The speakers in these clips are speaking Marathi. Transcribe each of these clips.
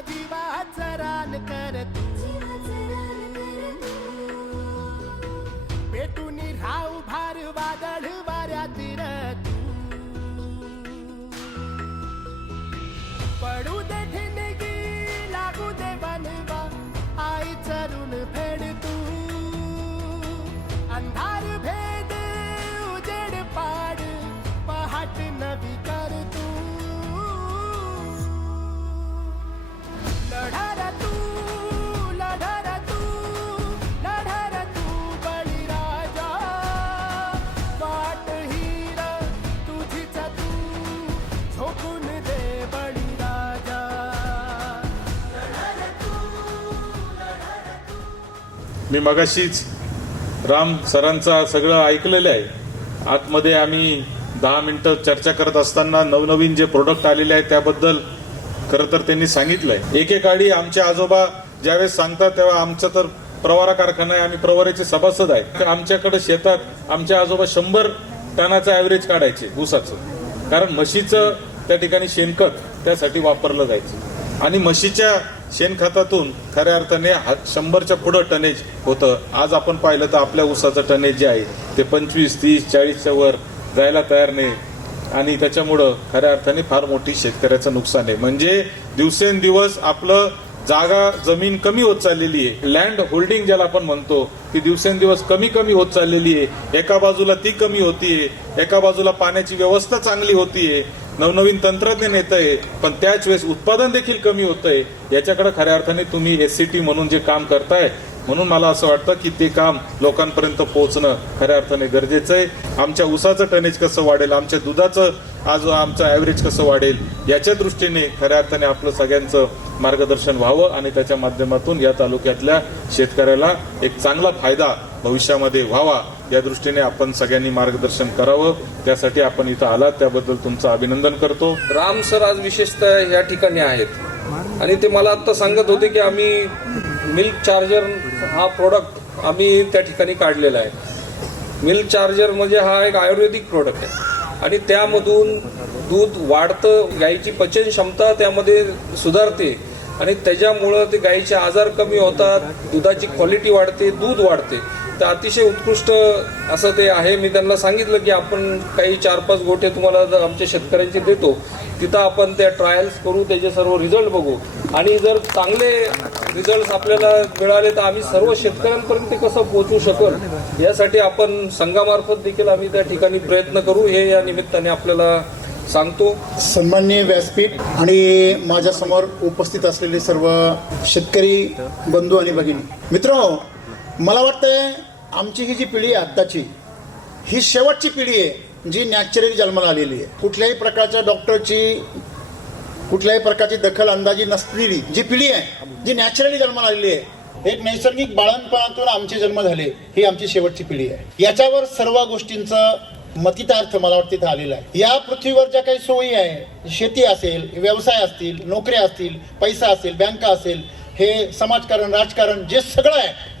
जीवाचं रान कर तू, पेटून राहू भार वादळ वाऱ्यात रे तू, पडू दे ठिणगी लागू दे बनवा आईचं ऋण फेड तू, अंधार भेद उजेड पाड पहाट नवी कर तू, लढा तू लढा तू लढा तू बळीराजा, वाट हीर तुझीच तू झोकून दे बळीराजा, मी मगाशीच राम सरांचा सगळं ऐकलेलं आहे. आतमध्ये आम्ही 10 मिनिटं चर्चा करत असताना नवनवीन जे प्रोडक्ट आलेले आहेत त्याबद्दल खरं तर त्यांनी सांगितलंय. एकेकाळी आमचे आजोबा ज्यावेळेस सांगतात तेव्हा आमचा तर प्रवारा कारखाना आहे, आम्ही प्रवाराचे सभासद आहे. आमच्याकडे शेतात आमचे आजोबा 100 टनाचं ॲव्हरेज काढायचे ऊसाचं, कारण म्हशीचं त्या ठिकाणी शेणखत त्यासाठी वापरलं जायचं आणि म्हशीच्या शेणखतातून खऱ्या अर्थाने 100च्या पुढं टनेज होतं. आज आपण पाहिलं तर आपल्या ऊसाचं टनेज जे आहे ते 25, 30, 40च्या वर जायला तयार नाही आणि त्याच्यामुळं खऱ्या अर्थाने फार मोठी शेतकऱ्याचं नुकसान आहे. म्हणजे दिवसेंदिवस आपलं जागा जमीन कमी होत चाललेली आहे. लँड होल्डिंग ज्याला आपण म्हणतो ती दिवसेंदिवस कमी कमी होत चाललेली आहे. एका बाजूला ती कमी होतीये, एका बाजूला पाण्याची व्यवस्था चांगली होतीये, नवनवीन तंत्रज्ञान येत आहे, पण त्याच वेळेस उत्पादन देखील कमी होत आहे. याच्याकडे खऱ्या अर्थाने तुम्ही SCT म्हणून जे काम करताय, म्हणून मला असं वाटतं की ते काम लोकांपर्यंत पोहोचणं खऱ्या अर्थाने गरजेचं आहे. आमच्या ऊसाचं टनेज कसं वाढेल, आमच्या दुधाचं आज आमचं ॲव्हरेज कसं वाढेल, याच्या दृष्टीने खऱ्या अर्थाने आपलं सगळ्यांचं मार्गदर्शन व्हावं आणि त्याच्या माध्यमातून या तालुक्यातल्या शेतकऱ्याला एक चांगला फायदा भविष्यामध्ये व्हावा या दृष्टीने आपण सगळ्यांनी मार्गदर्शन करावं. त्यासाठी आपण इथं आलात त्याबद्दल तुमचं अभिनंदन करतो. राम सर आज विशेषतः या ठिकाणी आहेत आणि ते मला आता सांगत होते की आम्ही मिल्क चार्जर हा प्रोडक्ट आम्ही त्या ठिकाणी काढलेला आहे. मिल्क चार्जर म्हणजे हा एक आयुर्वेदिक प्रोडक्ट आहे आणि त्यामधून दूध वाढतं, गाईची पचन क्षमता त्यामध्ये सुधारते आणि त्याच्यामुळं ते गाईचे आजार कमी होतात, दुधाची क्वालिटी वाढते, दूध वाढते. तर अतिशय उत्कृष्ट असं ते आहे. मी त्यांना सांगितलं की आपण काही 4-5 गोठे तुम्हाला आमच्या शेतकऱ्यांचे देतो, तिथं आपण त्या ट्रायल्स करू, त्याचे सर्व रिझल्ट बघू आणि जर चांगले रिझल्ट आपल्याला मिळाले तर आम्ही सर्व शेतकऱ्यांपर्यंत ते कसं पोहोचू शकल यासाठी आपण संघामार्फत देखील आम्ही त्या ठिकाणी प्रयत्न करू, हे या निमित्ताने आपल्याला सांगतो. सन्माननीय व्यासपीठ आणि माझ्यासमोर उपस्थित असलेले सर्व शेतकरी बंधू आणि भगिनी, मित्रांनो, मला वाटतंय आमची ही जी पिढी आहे आत्ताची, ही शेवटची पिढी आहे जी नॅचरली जन्माला आलेली आहे. कुठल्याही प्रकारच्या डॉक्टरची कुठल्याही प्रकारची दखल अंदाजी नसलेली जी पिढी आहे, जी नॅचरली जन्माला आलेली आहे. एक नैसर्गिक बाळंतपणातून आमचे जन्म झाले, ही आमची शेवटची पिढी आहे. याच्यावर सर्व गोष्टींचं मतितार्थ मला वाटतं इथं आलेला आहे. या पृथ्वीवर ज्या काही सोयी आहे, शेती असेल, व्यवसाय असतील, नोकऱ्या असतील, पैसा असेल, बँका असेल, हे समाजकारण, राजकारण जे सगळं आहे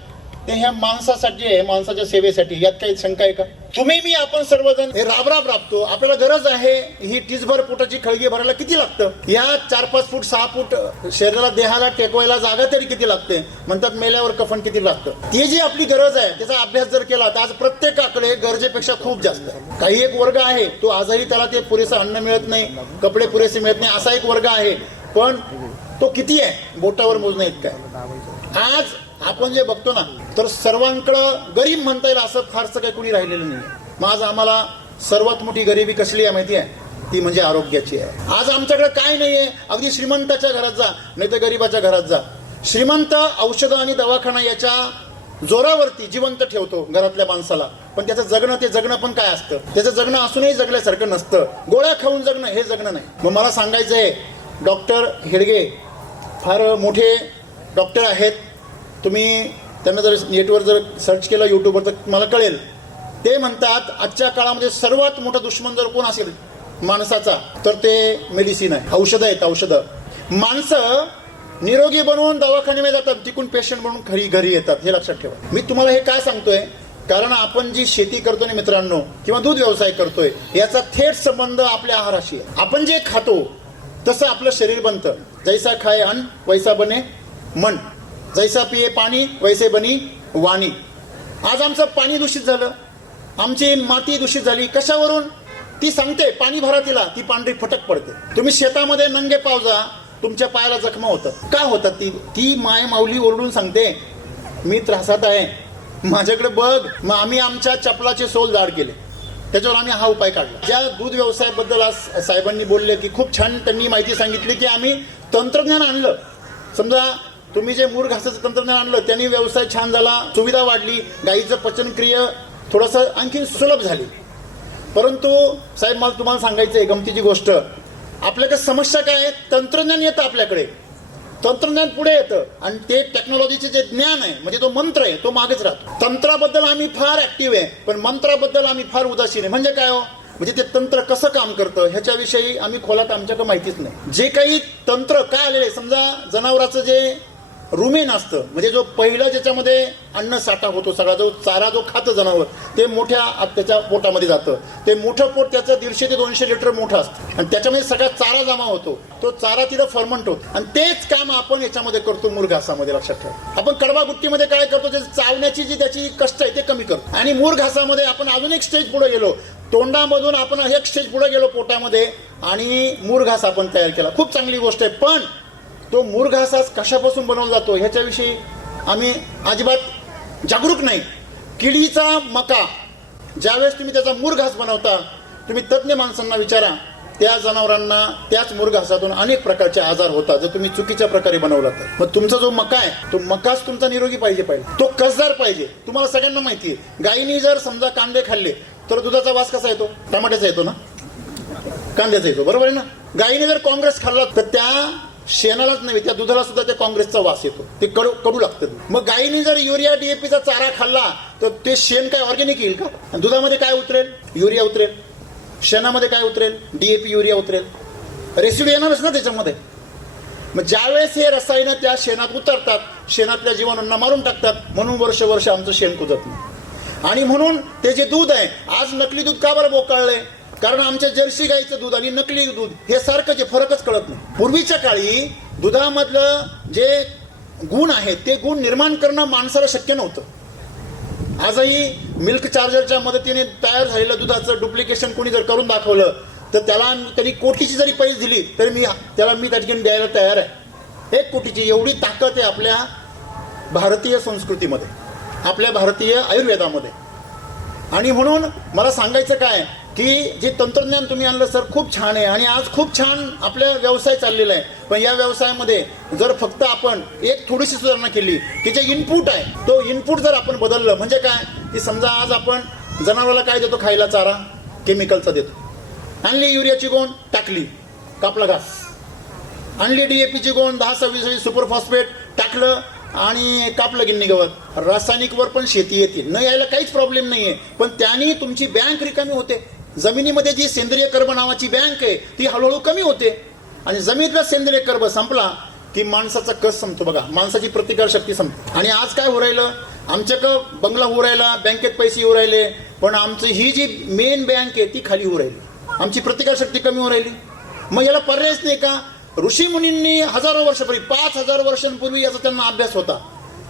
ते ह्या माणसासाठी आहे, माणसाच्या सेवेसाठी. यात काही शंका आहे का? तुम्ही मी आपण सर्वजण हे राबराब राबतो. आपल्याला गरज आहे ही टीचभर पोटाची खळगी भरायला किती लागतं? या 4-5 फूट 6 फूट शरीराला देहाला टेकवायला जागा तरी किती लागते? म्हणतात मेल्यावर कफन किती लागतं. ती जी आपली गरज आहे त्याचा अभ्यास जर केला तर आज प्रत्येकाकडे गरजेपेक्षा खूप जास्त आहे. काही एक वर्ग आहे तो आजही त्याला ते पुरेसं अन्न मिळत नाही, कपडे पुरेसे मिळत नाही, असा एक वर्ग आहे. पण तो किती आहे? बोटावर मोजणं इतकं आहे. आज आपण जे बघतो ना, तर सर्वांकडं गरीब म्हणता येईल असं फारसं काही कुणी राहिलेलं नाही. मग आज आम्हाला सर्वात मोठी गरिबी कसली आहे माहिती आहे? ती म्हणजे आरोग्याची आहे. आज आमच्याकडे काय नाहीये. अगदी श्रीमंताच्या घरात जा, नाही तर गरीबाच्या घरात जा. श्रीमंत औषधं आणि दवाखाना याच्या जोरावरती जिवंत ठेवतो घरातल्या माणसाला, पण त्याचं जगणं, ते जगणं पण काय असतं? त्याचं जगणं असूनही जगल्यासारखं नसतं. गोळ्या खाऊन जगणं हे जगणं नाही. मग मला सांगायचं आहे, डॉक्टर हेडगे फार मोठे डॉक्टर आहेत. तुम्ही त्यांना जर नेटवर जर सर्च केलं यूट्यूबवर तर मला कळेल. ते म्हणतात आजच्या काळामध्ये सर्वात मोठा दुश्मन जर कोण असेल माणसाचा तर ते मेडिसिन आहे, औषधं आहेत. औषधं माणसं निरोगी बनवून दवाखान्यामध्ये जातात, तिकून पेशंट म्हणून घरी येतात. हे लक्षात ठेवा. मी तुम्हाला हे काय सांगतोय, कारण आपण जी शेती करतो ना मित्रांनो, किंवा दूध व्यवसाय करतोय, याचा थेट संबंध आपल्या आहाराशी आहे. आपण जे खातो तसं आपलं शरीर बनतं. जैसा खाए अन्न वैसा बने मन, जैसा पिये पाणी वैसे बनी वाणी. आज आमचं पाणी दूषित झालं, आमची माती दूषित झाली. कशावरून? ती सांगते पाणी भरा तिला, ती पांढरी फटक पडते. तुम्ही शेतामध्ये नंगे पाव जा, तुमच्या पायाला जखमा होतात. का होतात? ती माय माऊली ओरडून सांगते मी त्रासात आहे, माझ्याकडे बघ. मग आम्ही आमच्या चपलाचे सोल जाड केले, त्याच्यावर आम्ही हा उपाय काढला. ज्या दूध व्यवसायाबद्दल आज साहेबांनी बोलले की खूप छान त्यांनी माहिती सांगितली की आम्ही तंत्रज्ञान आणलं. समजा तुम्ही जे मूर घासाचं तंत्रज्ञान आणलं त्यांनी व्यवसाय छान झाला, सुविधा वाढली, गाईचं पचनक्रिया थोडंसं आणखी सुलभ झाली. परंतु साहेब मला तुम्हाला सांगायचं आहे गमतीची गोष्ट, आपल्याकडे समस्या काय आहे? तंत्रज्ञान येतं आपल्याकडे, तंत्रज्ञान पुढे येतं आणि ते टेक्नॉलॉजीचे जे ज्ञान आहे म्हणजे तो मंत्र आहे तो मागेच राहतो. तंत्राबद्दल आम्ही फार ऍक्टिव्ह आहे पण मंत्राबद्दल आम्ही फार उदासीन आहे. म्हणजे काय हो? म्हणजे ते तंत्र कसं काम करतं ह्याच्याविषयी आम्ही खोलात आमच्याकडे माहितीच नाही. जे काही तंत्र काय आलेलं आहे, समजा जनावराचं जे रुमेन असतं म्हणजे जो पहिलं ज्याच्यामध्ये अन्न साठा होतो, सगळा जो चारा जो खातं जनावर ते मोठ्या त्याच्या पोटामध्ये जातं. ते मोठं पोट त्याचं 150 ते 200 लिटर मोठं असतं आणि त्याच्यामध्ये सगळा चारा जमा होतो. तो चारा तिथं फर्मंट होतो आणि तेच काम आपण याच्यामध्ये करतो मूर घासामध्ये. लक्षात ठेवा, आपण कडवा गुट्टीमध्ये काय करतो, जे चावण्याची जी त्याची कष्ट आहे ते कमी करतो. आणि मूर घासामध्ये आपण अजून एक स्टेज पुढे गेलो, तोंडामधून आपण एक स्टेज पुढे गेलो पोटामध्ये आणि मूर घास आपण तयार केला. खूप चांगली गोष्ट आहे. पण तो मूर घास आज कशापासून बनवला जातो ह्याच्याविषयी आम्ही अजिबात जागरूक नाही. किडीचा मका ज्यावेळेस तुम्ही त्याचा मूर घास बनवता, तुम्ही तज्ज्ञ माणसांना विचारा, त्या जनावरांना त्याच मूर घासातून अनेक प्रकारचे आजार होतात जर तुम्ही चुकीच्या प्रकारे बनवला तर. मग तुमचा जो मका आहे तो मकाच तुमचा निरोगी पाहिजे, तो कसदार पाहिजे. तुम्हाला सगळ्यांना माहिती आहे गायीने जर समजा कांदे खाल्ले तर दुधाचा वास कसा येतो? टमाट्याचा येतो ना, कांद्याचा येतो, बरोबर आहे ना. गायीने जर काँग्रेस खाल्ला तर त्या शेणालाच नाही त्या दुधाला सुद्धा त्या काँग्रेसचा वास येतो, ते कडू लागतं. मग गायीने जर युरिया डीएपीचा चारा खाल्ला तर ते शेण काय ऑर्गॅनिक येईल का? दुधामध्ये काय उतरेल? युरिया उतरेल. शेणामध्ये काय उतरेल? डीएपी युरिया उतरेल. रेसिड्यू येणारच ना त्याच्यामध्ये. मग ज्यावेळेस हे रसायनं त्या शेणात उतरतात, शेणातल्या जीवाणूंना मारून टाकतात, म्हणून वर्ष आमचं शेण कुजत नाही. आणि म्हणून ते जे दूध आहे, आज नकली दूध का बरं बोकाळलंय? कारण आमच्या जर्सी गाईचं दूध आणि नकली दूध हे सारखंच, फरकच कळत नाही. पूर्वीच्या काळी दुधामधलं जे गुण आहेत ते गुण निर्माण करणं माणसाला शक्य नव्हतं. आजही मिल्क चार्जरच्या मदतीने तयार झालेलं दुधाचं डुप्लिकेशन कोणी जर करून दाखवलं तर त्याला त्यांनी कोटीची जरी पैसे दिली तरी मी त्या ठिकाणी द्यायला तयार आहे. 1 कोटीची एवढी ताकद आहे आपल्या भारतीय संस्कृतीमध्ये, आपल्या भारतीय आयुर्वेदामध्ये. आणि म्हणून मला सांगायचं काय की जे तंत्रज्ञान तुम्ही आणलं सर खूप छान आहे आणि आज खूप छान आपला व्यवसाय चाललेला आहे. पण या व्यवसायामध्ये जर फक्त आपण एक थोडीशी सुधारणा केली की जे इनपुट आहे तो इनपुट जर आपण बदललं म्हणजे काय की समजा आज आपण जनावराला काय देतो खायला? चारा केमिकलचा देतो. आणली युरियाची गोण टाकली, कापला घास. आणली डीएपीची गोण 10-26 सुपर फॉस्फेट टाकलं आणि कापलं गिन्नी गवत. रासायनिकवर पण शेती येते, न यायला काहीच प्रॉब्लेम नाहीये. पण त्याने तुमची बँक रिकामी होते. जमिनीमध्ये जी सेंद्रिय कर्ब नावाची बँक आहे ती हळूहळू कमी होते आणि जमिनीतला सेंद्रिय कर्ब संपला की माणसाचा कस संपतो. बघा, माणसाची प्रतिकार शक्ती संपते. आणि आज काय हो राहिलं, आमच्याकडं बंगला होऊ राहिला, बँकेत पैसे येऊ राहिले, पण आमची ही जी मेन बँक आहे ती खाली होऊ राहिली, आमची प्रतिकार शक्ती कमी होऊ राहिली. मग याला पर्यायच नाही का? ऋषी मुनींनी हजारो वर्षापूर्वी 5000 वर्षांपूर्वी याचा त्यांना अभ्यास होता.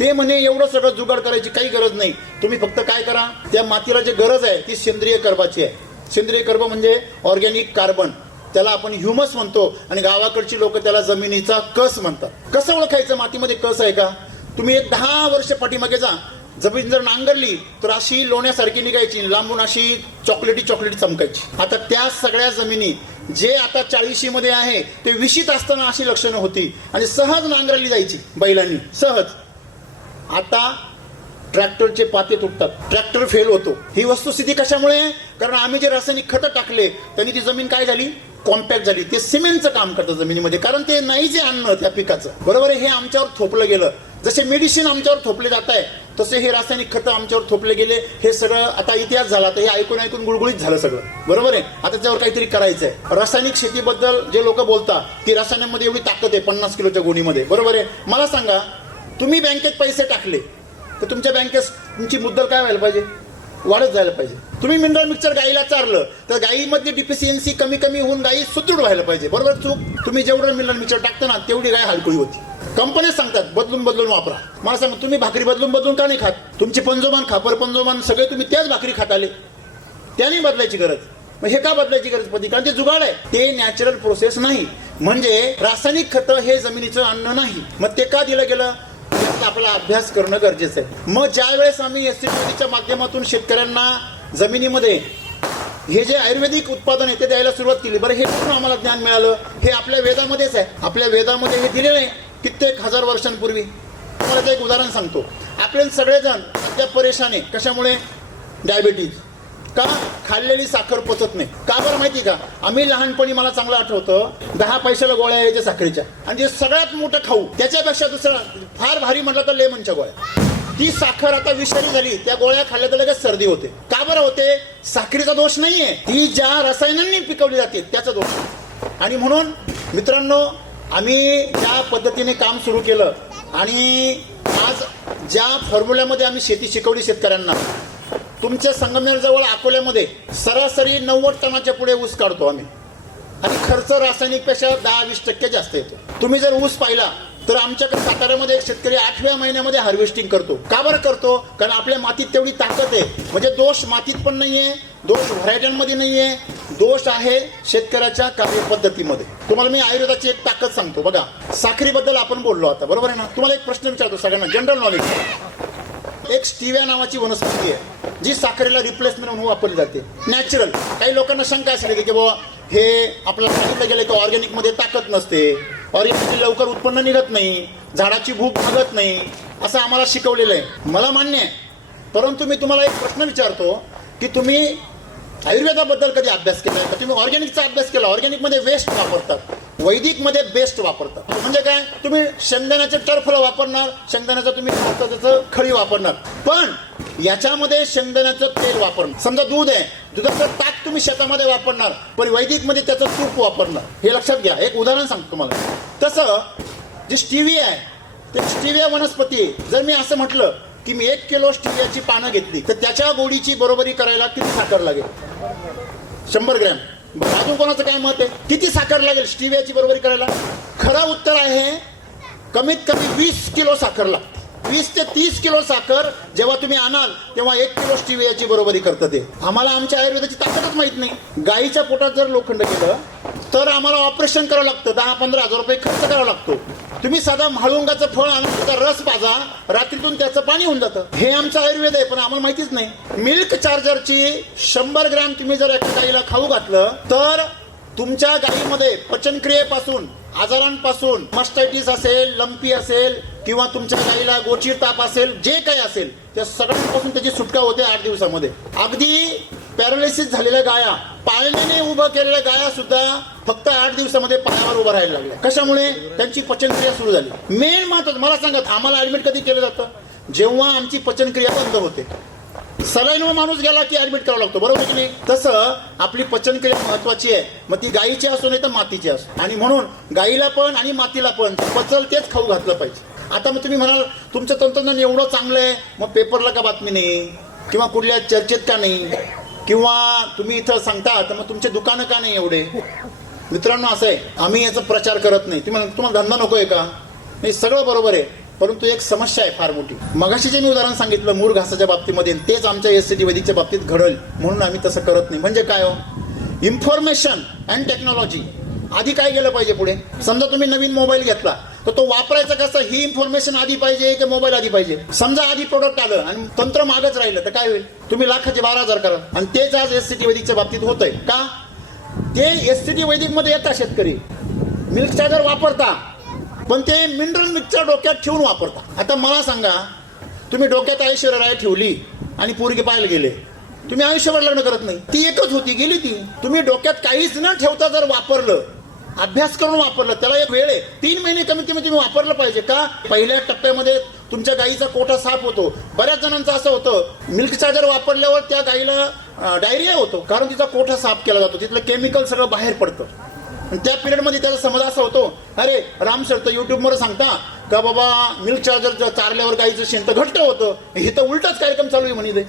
ते म्हणे एवढं सगळं जुगाड करायची काही गरज नाही, तुम्ही फक्त काय करा, त्या मातीला जी गरज आहे ती सेंद्रिय कर्बाची आहे. सेंद्रिय कर्ब म्हणजे ऑर्गॅनिक कार्बन, त्याला आपण ह्युमस म्हणतो आणि गावाकडची लोक त्याला जमिनीचा कस म्हणतात. कसं ओळखायचं मातीमध्ये कस आहे का? तुम्ही 10 वर्ष पाठीमागे जा, जमीन जर नांगरली तर अशी लोण्यासारखी निघायची, लांबून अशी चॉकलेटी चमकायची. आता त्या सगळ्या जमिनी जे आता 40 मध्ये आहे ते 20 असताना अशी लक्षणं होती आणि सहज नांगरली जायची बैलांनी, सहज. आता ट्रॅक्टरचे पाते तुटतात, ट्रॅक्टर फेल होतो. ही वस्तुस्थिती कशामुळे? कारण आम्ही जे रासायनिक खतं टाकले त्यांनी ती जमीन काय झाली? कॉम्पॅक्ट झाली. ते सिमेंटचं काम करतं जमिनीमध्ये, कारण ते नाही जे अन्न त्या पिकाचं, बरोबर आहे, हे आमच्यावर थोपलं गेलं. जसे मेडिसिन आमच्यावर थोपले जात आहे तसे हे रासायनिक खतं आमच्यावर थोपले गेले. हे सगळं आता इतिहास झाला, तर हे ऐकून गुळगुळीत झालं सगळं, बरोबर आहे. आता त्याच्यावर काहीतरी करायचं आहे. रासायनिक शेतीबद्दल जे लोक बोलतात की रासायनामध्ये एवढी ताकद आहे 50 किलोच्या गोणीमध्ये, बरोबर आहे. मला सांगा, तुम्ही बँकेत पैसे टाकले तर तुमच्या बँकेत तुमची मुद्दल काय व्हायला पाहिजे? वाढत जायला पाहिजे. तुम्ही मिनरल मिक्सचर गाईला चारलं तर गाईमध्ये डिफिशियन्सी कमी कमी होऊन गाई सुदृढ व्हायला पाहिजे, बरोबर चूक? तुम्ही जेवढं मिनरल मिक्सचर टाकता ना तेवढी गाय हलकुळी होती. कंपन्या सांगतात बदलून बदलून वापरा. मला सांगा तुम्ही भाकरी बदलून बदलून का नाही खात? तुमचे पंजोमान खापर पंजोमान सगळे तुम्ही त्याच भाकरी खात आले, त्याने बदलायची गरज. मग हे का बदलायची गरज पडली? कारण ते जुगाड आहे, ते नॅचरल प्रोसेस नाही. म्हणजे रासायनिक खतं हे जमिनीचं अन्न नाही. मग ते का दिलं गेलं? आपला अभ्यास करणं गरजेचं आहे. मग ज्या वेळेस आम्ही एसटीच्या माध्यमातून शेतकऱ्यांना जमिनीमध्ये हे जे आयुर्वेदिक उत्पादन आहे ते द्यायला सुरुवात केली. बरं, हे कुठून आम्हाला ज्ञान मिळालं? हे आपल्या वेदामध्येच आहे. आपल्या वेदामध्ये हे दिलेलं आहे कित्येक हजार वर्षांपूर्वी. तुम्हाला एक उदाहरण सांगतो. आपले सगळेजण सध्या परेशान आहे. कशामुळे? डायबिटीज. का? खाल्लेली साखर पचत नाही. का बरं माहिती का? आम्ही लहानपणी, मला चांगलं आठवतं, 10 पैशाला गोळ्या यायच्या साखरेच्या, आणि जे सगळ्यात मोठं खाऊ त्याच्यापेक्षा दुसरं फार भारी म्हटलं तर लेमनच्या गोळ्या. ती साखर आता विषारी झाली, त्या गोळ्या खाल्ल्या तर लगेच सर्दी होते. का बरं होते? साखरेचा दोष नाहीये, ती ज्या रसायनांनी पिकवली जाते त्याचा दोष. आणि म्हणून मित्रांनो, आम्ही ज्या पद्धतीने काम सुरू केलं आणि आज ज्या फॉर्म्युल्यामध्ये आम्ही शेती शिकवली शेतकऱ्यांना, तुमच्या संगमनेरजवळ अकोल्यामध्ये सरासरी 90 टनाच्या पुढे ऊस काढतो आम्ही, आणि खर्च रासायनिकपेक्षा 10-20% जास्त येतो. तुम्ही जर ऊस पाहिला तर आमच्याकडे साताऱ्यामध्ये एक शेतकरी 8व्या महिन्यामध्ये हार्वेस्टिंग करतो. का बरं करतो? कारण आपल्या मातीत तेवढी ताकद आहे. म्हणजे दोष मातीत पण नाहीये, दोष व्हरायट्यांमध्ये नाहीये, दोष आहे शेतकऱ्याच्या कार्यपद्धतीमध्ये. तुम्हाला मी आयुर्वेदाची एक ताकद सांगतो. बघा, साखरेबद्दल आपण बोललो आता, बरोबर आहे ना? तुम्हाला एक प्रश्न विचारतो सगळ्यांना, जनरल नॉलेज. एक स्टिव्या नावाची वनस्पती आहे जी साखरेला रिप्लेसमेंट म्हणून वापरली जाते, नॅचरल. काही लोकांना शंका असली की बाबा हे आपल्याला सांगितलं गेलं की ऑर्गॅनिकमध्ये ताकद नसते, ऑर्गॅनिक लवकर उत्पन्न निघत नाही, झाडाची भूक भागत नाही, असं आम्हाला शिकवलेलं आहे. मला मान्य आहे. परंतु मी तुम्हाला एक प्रश्न विचारतो की तुम्ही आयुर्वेदाबद्दल कधी अभ्यास केला का? तुम्ही ऑर्गॅनिकचा अभ्यास केला? ऑर्गॅनिकमध्ये वेस्ट वापरतात, वैदिकमध्ये बेस्ट वापरतात. म्हणजे काय? तुम्ही शेंगदाण्याचे टरफलं वापरणार, शेंगदाण्याचं तुम्ही त्याचं खळी वापरणार, पण याच्यामध्ये शेंगदाण्याचं तेल वापरणार. समजा दूध आहे, दुधाचं ताक तुम्ही शेतामध्ये वापरणार, पण वैदिकमध्ये त्याचं तूप वापरणार. हे लक्षात घ्या. एक उदाहरण सांगतो तुम्हाला. तसं जे स्टिविया आहे ते स्टिविया वनस्पती आहे. जर मी असं म्हटलं की मी 1 किलो स्टिवियाची पानं घेतली तर त्याच्या गोडीची बरोबरी करायला किती साखर लागेल? 100 ग्रॅम. अजून कोणाचं काय मत आहे? किती साखर लागेल स्टिवियाची बरोबरी करायला? खरं उत्तर आहे कमीत कमी 20 किलो साखर लागते. 20 ते 30 किलो साखर जेव्हा तुम्ही आणाल तेव्हा 1 किलो स्टिवियाची बरोबरी करतं. ते आम्हाला आमच्या आयुर्वेदाची ताकदच माहित नाही. गाईच्या पोटात जर लोखंड गेलं तर आम्हाला ऑपरेशन करावं लागतं, 10-15 हजार रुपये खर्च करावा लागतो. तुम्ही साधा म्हाळुंगाचं फळ आणून त्याचा रस पाजा, रात्रीतून त्याचं पाणी होऊन जातं. हे आमचं आयुर्वेद आहे, पण आम्हाला माहितीच नाही. मिल्क चार्जरची 100 ग्रॅम तुम्ही जर एका गाईला खाऊ घातलं तर तुमच्या गाईमध्ये पचनक्रियेपासून, आजारांपासून, मास्टायटिस असेल, लंपी असेल, किंवा तुमच्या गाईला गोचीर ताप असेल, जे काही असेल त्या सगळ्यांपासून त्याची सुटका होते 8 दिवसामध्ये. अगदी पॅरालिसिस झालेल्या गाया, पाळण्याने उभं केलेल्या गाया सुद्धा फक्त 8 दिवसामध्ये पायावर उभं राहायला लागल्या. कशामुळे? त्यांची पचनक्रिया सुरू झाली. मेन महत्त्वाचं मला सांगा, आम्हाला ऍडमिट कधी केलं जातं? जेव्हा आमची पचनक्रिया बंद होते. सलाईनवर माणूस गेला की ऍडमिट करावा लागतो, बरोबर की नाही? तसं आपली पचनक्रिया महत्वाची आहे, मग ती गायीची असो नाही तर मातीची असो. आणि म्हणून गायीला पण आणि मातीला पण पचल तेच खाऊ घातलं पाहिजे. आता मग तुम्ही म्हणाल तुमचं तंत्रज्ञान एवढं चांगलं आहे, मग पेपरला का बातमी नाही, किंवा कुठल्या चर्चेत का नाही, किंवा तुम्ही इथं सांगता तर मग तुमचे दुकानं का नाही एवढे? मित्रांनो, असं आहे, आम्ही याचा प्रचार करत नाही. तुम्हाला धंदा नको आहे का? नाही, सगळं बरोबर आहे, परंतु एक समस्या आहे फार मोठी. मगाशी जे मी उदाहरण सांगितलं मूर घासाच्या बाबतीमध्ये, तेच आमच्या एससीटी वैदिकच्या बाबतीत घडल, म्हणून आम्ही तसं करत नाही. म्हणजे काय हो? Information and technology. आधी काय गेलं पाहिजे पुढे? समजा तुम्ही नवीन मोबाईल घेतला तर तो वापरायचा कसं, ही इन्फॉर्मेशन आधी पाहिजे की मोबाईल आधी पाहिजे? समजा आधी प्रोडक्ट आलं आणि तंत्र मागच राहिलं तर काय होईल? तुम्ही लाखाचे 12,000 करा. आणि तेच आज एससीटी वैदिकच्या बाबतीत होत आहे. का? ते एससीटी वैदिकमध्ये येतात शेतकरी, मिल्क चार्जर वापरता, पण ते मिनरल मिक्सचर डोक्यात ठेवून वापरता. आता मला सांगा, तुम्ही डोक्यात ऐश्वर्या राय ठेवली आणि पोरगी पाहायला गेले, तुम्ही आयुष्यभर लग्न करत नाही. ती एकच होती, गेली ती. तुम्ही डोक्यात काहीच न ठेवता जर वापरलं, अभ्यास करून वापरलं, त्याला एक वेळ आहे, 3 महिने कमीत कमी तुम्ही वापरलं पाहिजे. का? पहिल्या टप्प्यामध्ये तुमच्या गाईचा कोठा साफ होतो. बऱ्याच जणांचं असं होतं, मिल्क चार्जर वापरल्यावर त्या गाईला डायरिया होतो, कारण तिचा कोठा साफ केला जातो, तिथलं केमिकल सगळं बाहेर पडतं. आणि त्या पिरियडमध्ये त्याचा समज असा होतो, अरे राम सर तर युट्यूबवर सांगता का बाबा मिल्क चार्जर चारल्यावर गाईचं शेण तर घट्ट होतं, हे तर उलटाच कार्यक्रम चालू आहे म्हणे.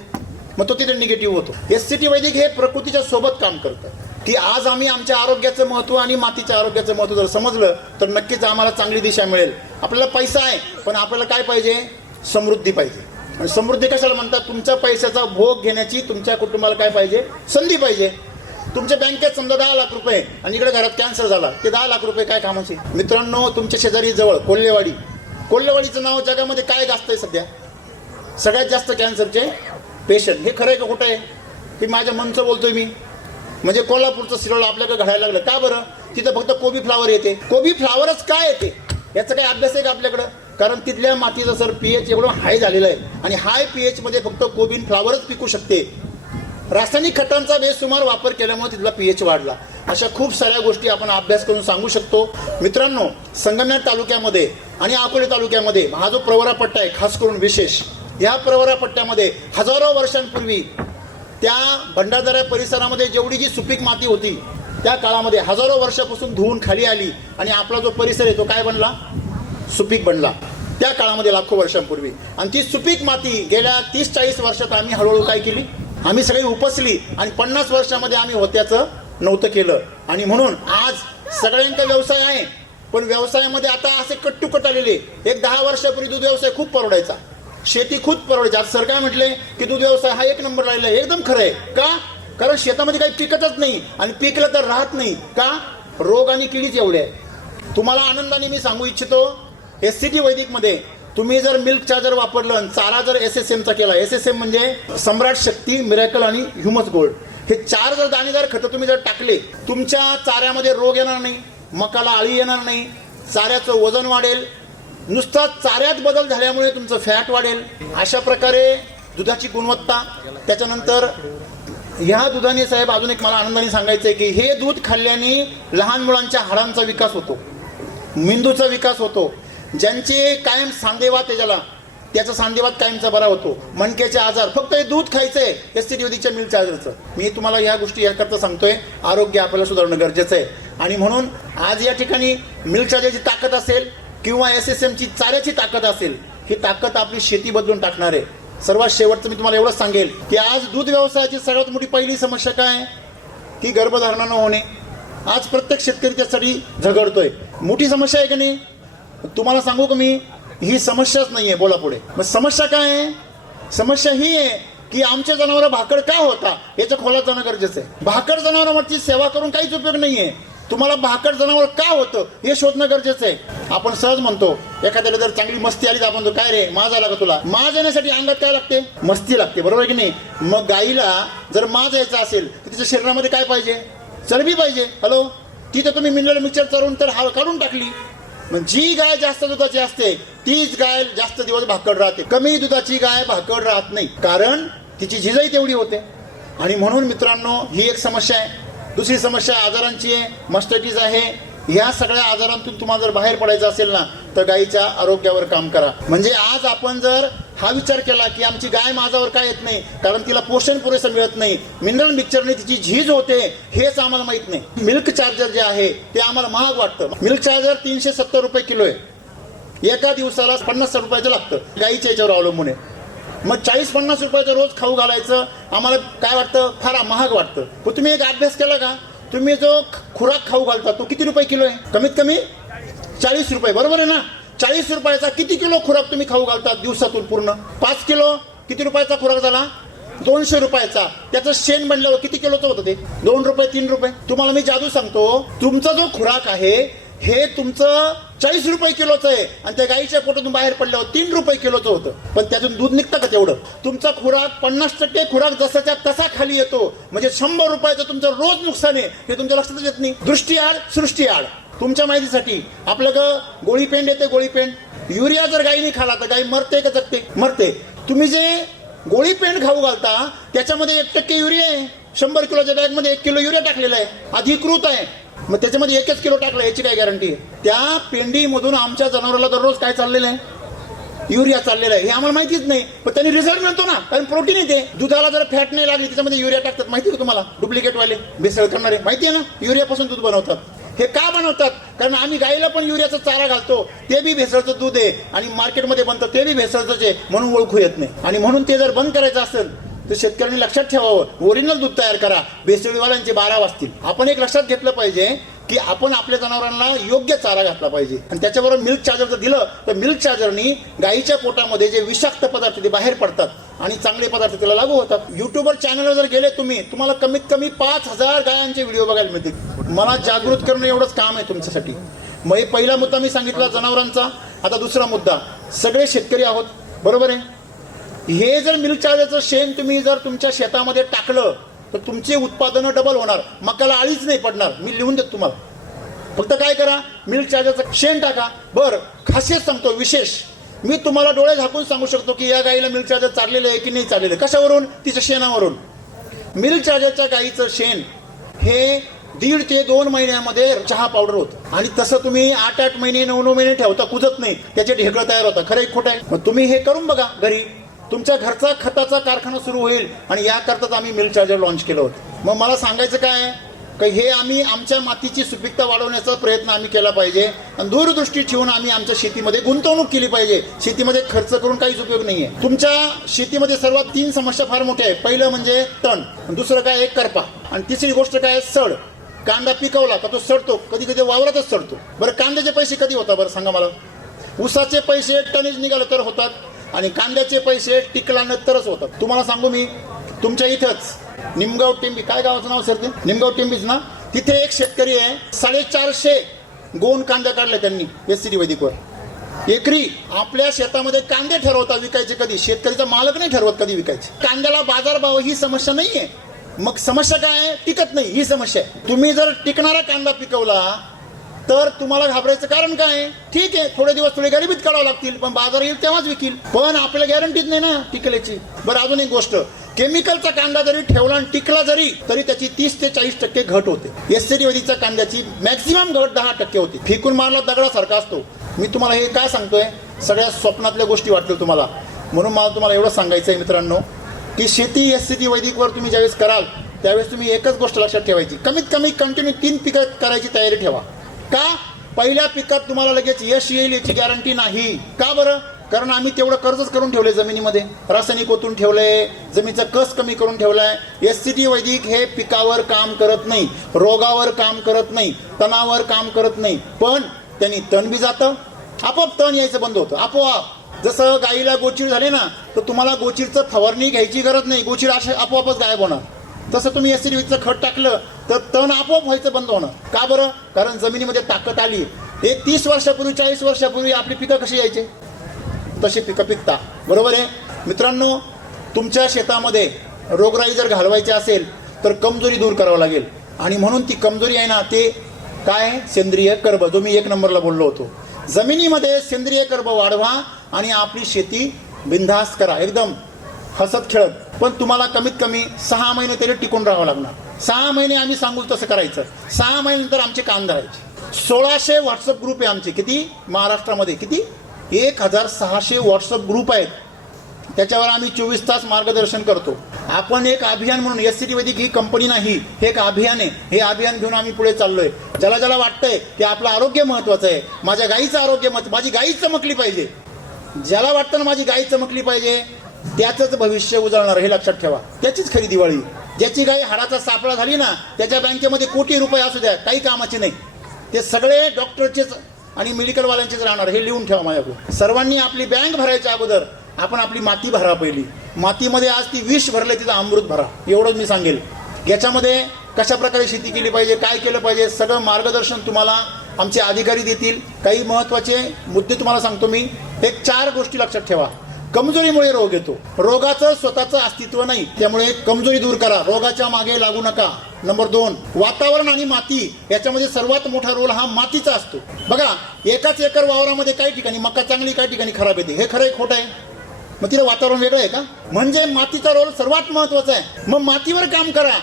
मग तो तिथे निगेटिव्ह होतो. SCT वैदिक हे प्रकृतीच्या सोबत काम करतं की आज आम्ही आमच्या आरोग्याचं महत्त्व आणि मातीच्या आरोग्याचं महत्त्व जर समजलं तर नक्कीच आम्हाला चांगली दिशा मिळेल. आपल्याला पैसा आहे पण आपल्याला काय पाहिजे, समृद्धी पाहिजे. आणि समृद्धी कशाला म्हणतात, तुमच्या पैशाचा भोग घेण्याची तुमच्या कुटुंबाला काय पाहिजे, संधी पाहिजे. तुमच्या बँकेत समजा 10 लाख रुपये आणि इकडे घरात कॅन्सर झाला, ते 10 लाख रुपये काय कामाचे. मित्रांनो, तुमच्या शेजारी जवळ कोल्हेवाडीचं नाव जगामध्ये काय गाजतंय सध्या, सगळ्यात जास्त कॅन्सरचे पेशंट. हे खरं आहे का खोटं आहे, की माझ्या मनचं बोलतोय मी. म्हणजे कोल्हापूरचं सिरोळ आपल्याकडे घडायला लागलं का बरं, तिथं फक्त कोबी फ्लावर येते. कोबी फ्लावरच काय येते याचा काही अभ्यास आहे का आपल्याकडं, कारण तिथल्या मातीचं सर pH एवढं हाय झालेलं आहे आणि हाय pH मध्ये फक्त कोबी फ्लावरच पिकू शकते. रासायनिक खतांचा बेसुमार वापर केल्यामुळे तिथला pH वाढला. अशा खूप साऱ्या गोष्टी आपण अभ्यास करून सांगू शकतो. मित्रांनो, संगमनेर तालुक्यामध्ये आणि अकोले तालुक्यामध्ये हा जो प्रवरा पट्टा आहे, खास करून विशेष या प्रवरा पट्ट्यामध्ये हजारो वर्षांपूर्वी त्या भंडारदरा परिसरामध्ये जेवढी जी सुपीक माती होती त्या काळामध्ये हजारो वर्षापासून धुवून खाली आली आणि आपला जो परिसर आहे तो काय बनला, सुपीक बनला त्या काळामध्ये लाखो वर्षांपूर्वी. आणि ती सुपीक माती गेल्या 30-40 वर्षात आम्ही हळूहळू काय केली, आम्ही सगळी उपसली आणि 50 वर्षामध्ये आम्ही होत्याचं नव्हतं केलं. आणि म्हणून आज सगळ्यांचा व्यवसाय आहे, पण व्यवसायामध्ये आता असे कट्टुकट आलेले. एक 10 वर्षापूर्वी दूध व्यवसाय खूप परवडायचा, शेती खूप परवडायची. आज सर काय म्हटले की दूध व्यवसाय हा 1 नंबर राहिला. एकदम खरं आहे. का, कारण शेतामध्ये काही पिकतच नाही आणि पिकलं तर राहत नाही. का, रोग आणि किडीच एवढे आहे. तुम्हाला आनंदाने मी सांगू इच्छितो, SCT वैदिकमध्ये तुम्ही जर मिल्क चार्जर वापरलं आणि चारा जर SSMचा केला, SSM म्हणजे सम्राट शक्ती, मिरॅकल आणि ह्युमस गोल्ड, हे 4 जर दाणेदार खतं तुम्ही जर टाकले, तुमच्या चाऱ्यामध्ये रोग येणार नाही, मकाला आळी येणार नाही, चाऱ्याचं वजन वाढेल, नुसता चाऱ्यात बदल झाल्यामुळे तुमचं फॅट वाढेल. अशा प्रकारे दुधाची गुणवत्ता. त्याच्यानंतर ह्या दुधाने साहेब अजून एक मला आनंदाने सांगायचं आहे की हे दूध खाल्ल्याने लहान मुलांच्या हाडांचा विकास होतो, मेंदूचा विकास होतो. ज्यांचे कायम सांधेवात आहे ज्याला, त्याचा सांधेवात कायमचा बरा होतो. मणक्याचे आजार, फक्त हे दूध खायचंय SCT वैदिकच्या मिल्क चार्जरचं. मी तुम्हाला या गोष्टी याकरता सांगतोय, आरोग्य आपल्याला सुधारणं गरजेचं आहे. आणि म्हणून आज या ठिकाणी मिल्क चार्जरची ताकद असेल किंवा SSMची चाऱ्याची ताकद असेल, ही ताकद आपली शेती बदलून टाकणार आहे. सर्वात शेवटचं मी तुम्हाला एवढंच सांगेल की आज दूध व्यवसायाची सर्वात मोठी पहिली समस्या काय आहे की गर्भधारणा न होणे. आज प्रत्येक शेतकरी त्यासाठी झगडतोय. मोठी समस्या आहे की नाही, तुम्हाला सांगू का मी, ही समस्याच नाहीये. बोला पुढे. मग समस्या काय आहे, समस्या ही आहे की आमच्या जनावर भाकड का होता याचं खोलात जाणं गरजेचं आहे. भाकड जनावरांची सेवा करून काहीच उपयोग नाहीये. तुम्हाला भाकड जनावर का होतं हे शोधणं गरजेचं आहे. आपण सहज म्हणतो, एखाद्याला जर चांगली मस्ती आली तर आपण म्हणतो काय रे माज आला का तुला. माज येण्यासाठी अंगात काय लागते, मस्ती लागते, बरोबर की नाही. मग गाईला जर माज यायचा असेल तर तिच्या शरीरामध्ये काय पाहिजे, चरबी पाहिजे. हॅलो, तिथे तुम्ही मिनरल मिक्सचर चढवून तर काढून टाकली. मग जी गाय जास्त दुधाची असते तीच गाय जास्त दिवस भाकड राहते. कमी दुधाची गाय भाकड राहत नाही, कारण तिची झिजाई तेवढी होते. आणि म्हणून मित्रांनो, ही एक समस्या आहे. दुसरी समस्या आजारांची आहे, मस्टॅटिस आहे. ह्या सगळ्या आजारांतून तुम्हाला जर बाहेर पडायचं असेल ना, तर गायीच्या आरोग्यावर काम करा. म्हणजे आज आपण जर हा विचार केला की आमची गाय माझ्यावर काय येत नाही, कारण तिला पोषण पुरेसं मिळत नाही, मिनरल मिक्सचरने तिची झीज होते, हेच आम्हाला माहित नाही. मिल्क चार्जर जे आहे ते आम्हाला महाग वाटतं. मिल्क चार्जर 370 रुपये किलो आहे. एका दिवसाला 50 रुपयाचं लागतं. गायीच्या याच्यावर अवलंबून आहे. मग 40-50 रुपयाचं रोज खाऊ घालायचं आम्हाला काय वाटतं, फार महाग वाटतं. पण तुम्ही एक अभ्यास केला का, तुम्ही जो खुराक खाऊ घालता तो किती रुपये किलो आहे, कमीत कमी 40 रुपये, बरोबर आहे ना. 40 रुपयाचा किती किलो खुराक तुम्ही खाऊ घालता दिवसातून पूर्ण. 5 किलो किती रुपयाचा खुराक झाला, 200 रुपयाचा. त्याचं शेण बनल्यावर किती किलोचं होतं ते, 2 रुपये 3 रुपये. तुम्हाला मी जादू सांगतो, तुमचा जो खुराक आहे हे तुमचं 40 रुपये किलोचं आहे आणि त्या गाईच्या पोटातून बाहेर पडल्यावर 3 रुपये किलोचं होतं, पण त्यातून दूध निघतं का तेवढं. तुमचा खुराक 50% खुराक जसाच्या तसा खाली येतो, म्हणजे 100 रुपयाचं तुमचं रोज नुकसान आहे हे तुमच्या लक्षातच येत नाही. दृष्टी आड सृष्टी आड. तुमच्या माहितीसाठी आपलं गोळीपेंड येते, गोळीपेंड. युरिया जर गाईने खाला तर गाई मरते का जगते, मरते. तुम्ही जे गोळीपेंड खाऊ घालता त्याच्यामध्ये 1% युरिया आहे. 100 किलोच्या बॅगमध्ये 1 किलो युरिया टाकलेला आहे, अधिकृत आहे. मग त्याच्यामध्ये 1 किलो टाकलं याची काय गॅरंटी आहे. त्या पेंडीमधून आमच्या जनावराला दररोज काय चाललेलं आहे, युरिया चाललेला आहे. हे आम्हाला माहितीच नाही, पण त्यांनी रिझल्ट मिळतो ना, कारण प्रोटीन येते. दुधाला जर फॅट नाही लागली त्याच्यामध्ये युरिया टाकतात, माहिती का तुम्हाला. डुप्लिकेट वाले भेसळ करणारे माहिती आहे ना, युरियापासून दूध बनवतात. हे का बनवतात, कारण आम्ही गाईला पण युरियाचा चारा घालतो, ते बी भेसळचं दूध आहे आणि मार्केटमध्ये बनतं ते बी भेसळचंच आहे, म्हणून ओळखू येत नाही. आणि म्हणून ते जर बंद करायचं असेल तर शेतकऱ्यांनी लक्षात ठेवावं, ओरिजिनल दूध तयार करा, भेसळीवाल्यांचे 12 वाजतील. आपण एक लक्षात घेतलं पाहिजे की आपण आपल्या जनावरांना योग्य चारा घातला पाहिजे. आणि त्याच्याबरोबर मिल्क चार्जर जर दिलं तर मिल्क चार्जरनी गाईच्या पोटामध्ये जे विषाक्त पदार्थ ते बाहेर पडतात आणि चांगले पदार्थ त्याला लागू होतात. युट्यूबवर चॅनलवर जर गेले तुम्हाला कमीत कमी 5000 गायांचे व्हिडिओ बघायला मिळतील. मला जागृत करणं एवढंच काम आहे तुमच्यासाठी. मग पहिला मुद्दा मी सांगितला जनावरांचा. आता दुसरा मुद्दा, सगळे शेतकरी आहोत, बरोबर आहे. हे जर मिल्क चार्जरचं शेण तुम्ही जर तुमच्या शेतामध्ये टाकलं तर तुमचे उत्पादनं डबल होणार, मकाला आळीच नाही पडणार. मी लिहून देतो तुम्हाला. फक्त काय करा, मिल्क चार्जरचं शेण टाका. बरं, खासियत सांगतो विशेष, मी तुम्हाला डोळे झाकून सांगू शकतो की या गाईला मिल्क चार्जर चाललेलं आहे की नाही चाललेलं. कशावरून? तिच्या शेणावरून. मिल्क चार्जरच्या गाईचं शेण हे 1.5 ते 2 महिन्यामध्ये चहा पावडर होतं. आणि तसं तुम्ही 8-8 महिने 9-9 महिने ठेवता, कुजत नाही, त्याचे ढेकळं तयार होतं. खरं खोटं आहे? मग तुम्ही हे करून बघा घरी, तुमच्या घरचा खताचा कारखाना सुरू होईल. आणि याकरताच आम्ही मिल्क चार्जर लॉन्च केलं होतं. मग मला सांगायचं काय की हे आम्ही आमच्या मातीची सुपीकता वाढवण्याचा प्रयत्न आम्ही केला पाहिजे. आणि दूरदृष्टी ठेवून आम्ही आमच्या शेतीमध्ये गुंतवणूक केली पाहिजे. शेतीमध्ये खर्च करून काहीच उपयोग नाही आहे. तुमच्या शेतीमध्ये सर्वात 3 समस्या फार मोठ्या आहे. पहिलं म्हणजे तण, दुसरं काय एक करपा, आणि तिसरी गोष्ट काय सड. कांदा पिकवला का तो सडतो, कधी कधी वावरातच सडतो. बरं, कांद्याचे पैसे कधी होतात बरं सांगा मला? ऊसाचे पैसे टनेज निघालं तर होतात, आणि कांद्याचे पैसे टिकला तरच होतात. तुम्हाला सांगू मी, तुमच्या इथंच निमगाव टेंबी, काय गावाचं नाव सर ते? निमगाव टेंबीच ना? तिथे एक शेतकरी आहे, 450 गोण कांदा काढले त्यांनी SCT वैदिकवर एकरी. आपल्या शेतामध्ये कांदे ठरवतात विकायचे, कधी शेतकरीचा मालक नाही ठरवत कधी विकायचे. कांद्याला बाजारभाव ही समस्या नाहीये. मग समस्या काय आहे? टिकत नाही, ही समस्या आहे. तुम्ही जर टिकणारा कांदा पिकवला तर तुम्हाला घाबरायचं कारण काय? ठीक आहे, थोडे दिवस थोडी गरिबीत काढावं लागतील, पण बाजार येईल तेव्हाच विकील. पण आपल्याला गॅरंटीच नाही ना टिकल्याची. बरं, अजून एक गोष्ट, केमिकलचा कांदा जरी ठेवला आणि टिकला जरी तरी त्याची 30 ते 40% घट होते. SCT वैदिकच्या कांद्याची मॅक्सिमम घट 10% होती. फेकून मारला दगडासारखा असतो. मी तुम्हाला हे काय सांगतोय, सगळ्या स्वप्नातल्या गोष्टी वाटल्या तुम्हाला, म्हणून मला तुम्हाला एवढं सांगायचं आहे मित्रांनो की शेती SCT वैदिकवर तुम्ही ज्यावेळेस कराल त्यावेळेस तुम्ही एकच गोष्ट लक्षात ठेवायची, कमीत कमी कंटिन्यू 3 पिकं करायची तयारी ठेवा. का? पहिल्या पिकात तुम्हाला लगेच यश येईल याची गॅरंटी नाही. का बरं? कारण आम्ही तेवढं कर्जच करून ठेवले जमिनीमध्ये, रासायनिक ओतून ठेवलंय, जमिनीचा कस कमी करून ठेवलाय. SCT वैदिक हे पिकावर काम करत नाही, रोगावर काम करत नाही, तणावर काम करत नाही, पण त्यांनी तण बी जातं, आपोआप तण यायचं बंद होतं आपोआप. जसं गाईला गोचीड झाले ना तर तुम्हाला गोचीडचं फवारणी घ्यायची गरज नाही, गोचीड आपोआपच गायब होणार. तसं तुम्ही SCT वैदिकचं खत टाकलं तर तण आपोआप व्हायचं बंद होणार. का बरं? कारण जमिनीमध्ये ताकद आली. हे 30 वर्षापूर्वी 40 वर्षापूर्वी आपली पिकं कशी यायचे तशी पिकं पिकता. बरोबर आहे मित्रांनो? तुमच्या शेतामध्ये रोगराई जर घालवायची असेल तर कमजोरी दूर करावं लागेल. आणि म्हणून ती कमजोरी आहे ना, ते काय? सेंद्रिय कर्ब, जो मी 1 नंबरला बोललो होतो. जमिनीमध्ये सेंद्रिय कर्ब वाढवा आणि आपली शेती बिनधास्त करा, एकदम हसत खेळत. पण तुम्हाला कमीत कमी 6 महिने तरी टिकून राहावं लागणार. 6 महिने आम्ही सांगू तसं करायचं. 6 महिन्यानंतर आमचे काम धरायचे. 1600 व्हॉट्सअप ग्रुप आहे आमचे. किती? महाराष्ट्रामध्ये किती? 1600 व्हॉट्सअप ग्रुप आहेत. त्याच्यावर आम्ही 24 तास मार्गदर्शन करतो. आपण एक अभियान म्हणून, SCT वैदिक ही कंपनी नाही, हे एक अभियान आहे. हे अभियान घेऊन आम्ही पुढे चाललोय. ज्याला ज्याला वाटतंय की आपलं आरोग्य महत्वाचं आहे, माझ्या गाईचं आरोग्य माझी गाई चमकली पाहिजे, ज्याला वाटतं ना माझी गाई चमकली पाहिजे, त्याचंच भविष्य उजळणार, हे लक्षात ठेवा. त्याचीच खरी दिवाळी. ज्याची गाई हाडाचा सापळा झाली ना, त्याच्या बँकेमध्ये कोटी रुपये असू द्या, काही कामाचे नाही. ते सगळे डॉक्टरचेच आणि मेडिकलवाल्यांचेच राहणार, हे लिहून ठेवा माझ्याकडे. सर्वांनी आपली बँक भरायच्या अगोदर आपण आपली माती भरा पहिली. मातीमध्ये आज ती विष भरले, तिचं अमृत भरा, एवढंच मी सांगेल. याच्यामध्ये कशा प्रकारे शेती केली पाहिजे, काय केलं पाहिजे, सगळं मार्गदर्शन तुम्हाला आमचे अधिकारी देतील. काही महत्त्वाचे मुद्दे तुम्हाला सांगतो मी. एक 4 गोष्टी लक्षात ठेवा. कमजोरीमुळे रोग येतो. रोगाचं स्वतःचं अस्तित्व नाही, त्यामुळे कमजोरी दूर करा, रोगाच्या मागे लागू नका. नंबर 2, वातावरण आणि माती याच्यामध्ये सर्वात मोठा रोल हा मातीचा असतो. बघा, एकाच एकर वावरामध्ये काही ठिकाणी मका चांगली, काही ठिकाणी खराब येते. हे खरं आहे खोटं आहे? मग तिला वातावरण वेगळं आहे का? म्हणजे मातीचा रोल सर्वात महत्वाचा आहे. मग मातीवर काम करा.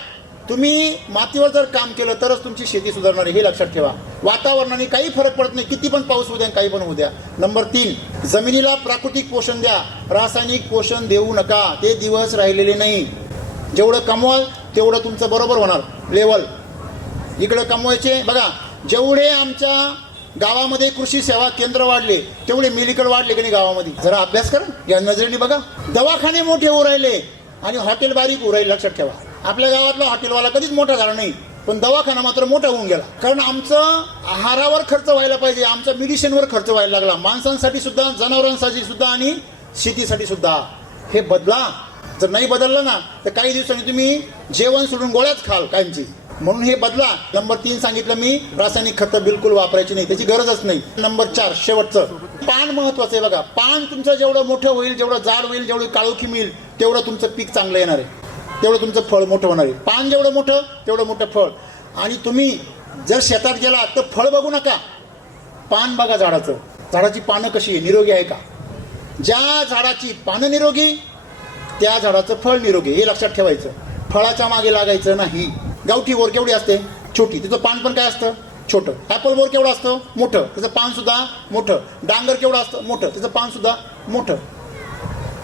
तुम्ही मातीवर जर काम केलं तरच तुमची शेती सुधारणार आहे, हे लक्षात ठेवा. वातावरणाने काही फरक पडत नाही, किती पण पाऊस होऊ द्या, काही पण होऊ द्या. नंबर 3, जमिनीला प्राकृतिक पोषण द्या, रासायनिक पोषण देऊ नका. ते दिवस राहिलेले नाही. जेवढं कमवाल तेवढं तुमचं बरोबर होणार लेवल. इकडं कमवायचे. बघा, जेवढे आमच्या गावामध्ये कृषी सेवा केंद्र वाढले तेवढे मेडिकल वाढले की नाही गावामध्ये? जरा अभ्यास करा, या नजरेने बघा. दवाखाने मोठे होऊ राहिले आणि हॉटेल बारीक उराईल, लक्षात ठेवा. आपल्या गावातला हॉटेलवाला कधीच मोठा झाला नाही, पण दवाखाना मात्र मोठा होऊन गेला. कारण आमचं आहारावर खर्च व्हायला पाहिजे, आमच्या मेडिसिनवर खर्च व्हायला लागला, माणसांसाठी सुद्धा, जनावरांसाठी सुद्धा आणि शेतीसाठी सुद्धा. हे बदला. जर नाही बदललं ना तर काही दिवसांनी तुम्ही जेवण सोडून गोळ्याच खाल कायमची. म्हणून हे बदला. नंबर 3 सांगितलं मी, रासायनिक खतं बिलकुल वापरायची नाही, त्याची गरजच नाही. नंबर 4 शेवटचं, पान महत्वाचं आहे बघा. पान तुमचं जेवढं मोठं होईल, जेवढं जाड होईल, जेवढी काळोखी मिळेल, तेवढं तुमचं पीक चांगलं येणार आहे, तेवढं तुमचं फळ मोठं होणार आहे. पान जेवढं मोठं तेवढं मोठं फळ. आणि तुम्ही जर शेतात गेला तर फळ बघू नका, पान बघा झाडाचं. झाडाची पानं कशी आहे, निरोगी आहे का? ज्या झाडाची पानं निरोगी त्या झाडाचं फळ निरोगी, हे लक्षात ठेवायचं. फळाच्या मागे लागायचं नाही. गावठी बोर केवढी असते, छोटी, तिचं पान पण काय असतं, छोटं. ॲपल बोर केवढं असतं, मोठं, त्याचं पान सुद्धा मोठं. डांगर केवढं असतं, मोठं, त्याचं पान सुद्धा मोठं.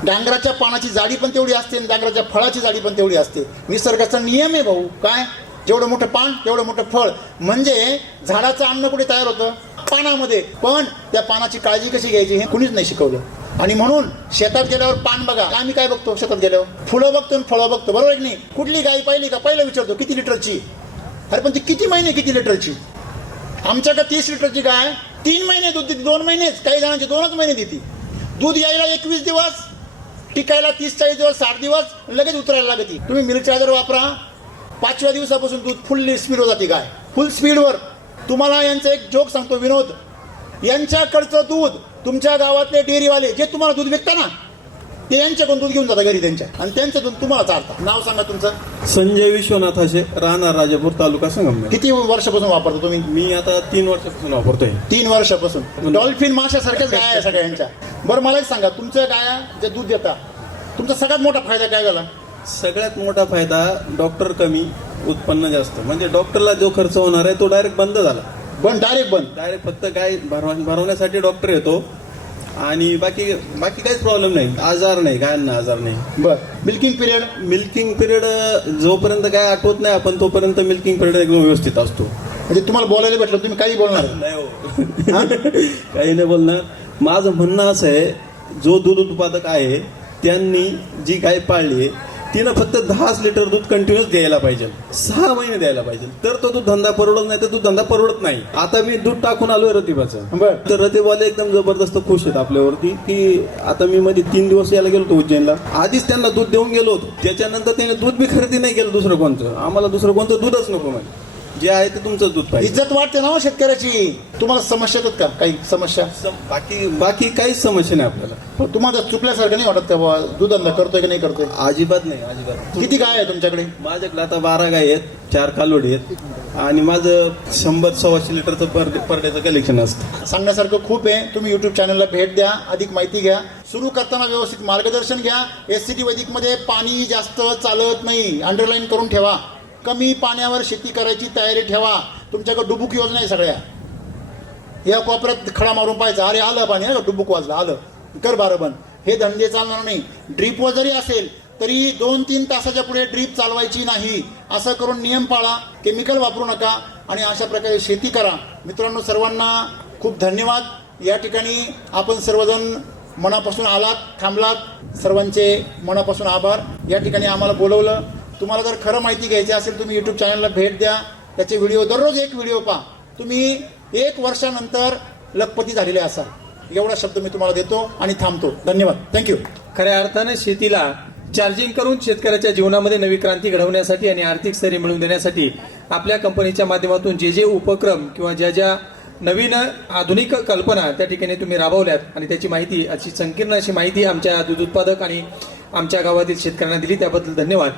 डांगराच्या पानाची जाडी पण तेवढी असते आणि डांगराच्या फळाची जाडी पण तेवढी असते. निसर्गाचा नियम आहे भाऊ. काय? जेवढं मोठं पान तेवढं मोठं फळ. म्हणजे झाडाचं अन्न कुठे तयार होतं, पानामध्ये. पण त्या पानाची काळजी कशी घ्यायची हे कुणीच नाही शिकवलं. आणि म्हणून शेतात गेल्यावर पान बघा. आम्ही काय बघतो शेतात गेल्यावर, फुलं बघतो आणि फळं बघतो, बरोबर की नाही? कुठली गाय पाहिली का पहिलं विचारतो किती लिटरची. अरे पण ती किती महिने किती लिटरची? आमच्याकडे 30 लिटरची गाय 3 महिने दूध देते, 2 महिनेच, काही जणांचे 2च महिने देते. दूध यायला 21 दिवस, टिकायला 30-40 दिवस, 60 दिवस, लगेच उतरायला लागते. तुम्ही मिल्क चार्जर वापरा, 5व्या दिवसापासून दूध फुल स्पीडवर जाते गाय, फुल स्पीडवर. तुम्हाला यांचा एक जोक सांगतो विनोद. यांच्याकडचं दूध तुमच्या गावातले डेअरीवाले जे तुम्हाला दूध विकता ना, ते यांच्याकडून दूध घेऊन जाता घरी त्यांच्या, आणि त्यांचं दूध तुम्हाला चालता. नाव सांगा तुमचं. संजय विश्वनाथ असे, राहणार राजापूर, तालुका संगमनेर. किती वर्षापासून वापरता तुम्ही? मी आता 3 वर्षापासून वापरतोय. 3 वर्षापासून. डॉल्फिन माशासारख्याच गाय आहे सगळ्या यांच्या. बरं मला एक सांगा, तुमच्या गाया जे दूध देता, तुमचा सगळ्यात मोठा फायदा काय झाला? सगळ्यात मोठा फायदा, डॉक्टर कमी, उत्पन्न जास्त. म्हणजे डॉक्टरला जो खर्च होणार आहे तो डायरेक्ट बंद झाला. डायरेक्ट बंद. डायरेक्ट फक्त गाय भरवण्यासाठी डॉक्टर येतो आणि बाकी काहीच प्रॉब्लेम नाही. आजार नाही, गायांना आजार नाही. बर. Milking period? मिल्किंग पिरियड जोपर्यंत गाय आठवत नाही आपण तोपर्यंत मिल्किंग पिरियड एकदम व्यवस्थित असतो. म्हणजे तुम्हाला बोलायला भेटलं, तुम्ही काही बोलणार नाही हो. काही नाही बोलणार. माझं म्हणणं असं आहे, जो दूध उत्पादक आहे त्यांनी जी गाय पाळली तिनं फक्त 10 लिटर दूध कंटिन्यूस द्यायला पाहिजे, 6 महिने द्यायला पाहिजे, तर तो दूध धंदा परवडत नाही, तर दूध धंदा परवडत नाही. आता मी दूध टाकून आलोय रतिबाचं. बरं. तर रतिबाले एकदम जबरदस्त खुश आहेत आपल्यावरती की आता मी मध्ये 3 दिवस यायला गेलो होतो उज्जैनला. आधीच त्यांना दूध देऊन गेलो होतो, त्याच्यानंतर त्याने दूध बी खरेदी नाही केलं दुसरं कोणतं. आम्हाला दुसरं कोणतं दूधच नको, म्हणजे जे आहे ते तुमचं दूध पाहिजे. इज्जत वाटते ना शेतकऱ्याची. तुम्हाला समस्या येतात का काही समस्या? बाकी काहीच समस्या नाही आपल्याला. तुम्हाला चुकल्यासारखं नाही वाटत का दूध धंदा करतोय की नाही करतोय? अजिबात नाही, अजिबात. किती गाय आहे तुमच्याकडे? माझ्याकडे आता 12 गाय आहेत, 4 कालवडी आहेत आणि माझं 100-125 लिटरचं पर डेचं कलेक्शन असतं. सांगण्यासारखं खूप आहे. तुम्ही युट्यूब चॅनलला भेट द्या, अधिक माहिती घ्या. सुरू करताना व्यवस्थित मार्गदर्शन घ्या. SCT वैदिकमध्ये पाणी जास्त चालत नाही, अंडरलाईन करून ठेवा. कमी पाण्यावर शेती करायची तयारी ठेवा. तुमच्याकडे डुबुक योजना आहे सगळ्या. या कोपऱ्यात खडा मारून पाहायचा, अरे आलं पाणी, डुबुक वाजलं, आलं, कर बारं बंद. हे धंदे चालणार नाही. ड्रीपवर जरी असेल तरी 2-3 तासाच्या पुढे ड्रीप चालवायची नाही. असं करून नियम पाळा. केमिकल वापरू नका आणि अशा प्रकारे शेती करा. मित्रांनो, सर्वांना खूप धन्यवाद. या ठिकाणी आपण सर्वजण मनापासून आलात, थांबलात. सर्वांचे मनापासून आभार. या ठिकाणी आम्हाला बोलवलं. तुम्हाला जर खरं माहिती घ्यायची असेल तुम्ही युट्यूब चॅनलला भेट द्या. त्याचे व्हिडिओ दररोज एक व्हिडिओ पहा. तुम्ही 1 वर्षानंतर लखपती झालेले असाल. एवढा शब्द मी तुम्हाला देतो आणि थांबतो. धन्यवाद. थँक्यू. खऱ्या अर्थानं शेतीला चार्जिंग करून शेतकऱ्याच्या जीवनामध्ये नवी क्रांती घडवण्यासाठी आणि आर्थिक स्थैर्य मिळवून देण्यासाठी आपल्या कंपनीच्या माध्यमातून जे उपक्रम किंवा ज्या नवीन आधुनिक कल्पना त्या ठिकाणी तुम्ही राबवल्यात आणि त्याची माहिती, अशी संकीर्ण अशी माहिती आमच्या दूध उत्पादक आणि आमच्या गावातील शेतकऱ्यांना दिली, त्याबद्दल धन्यवाद.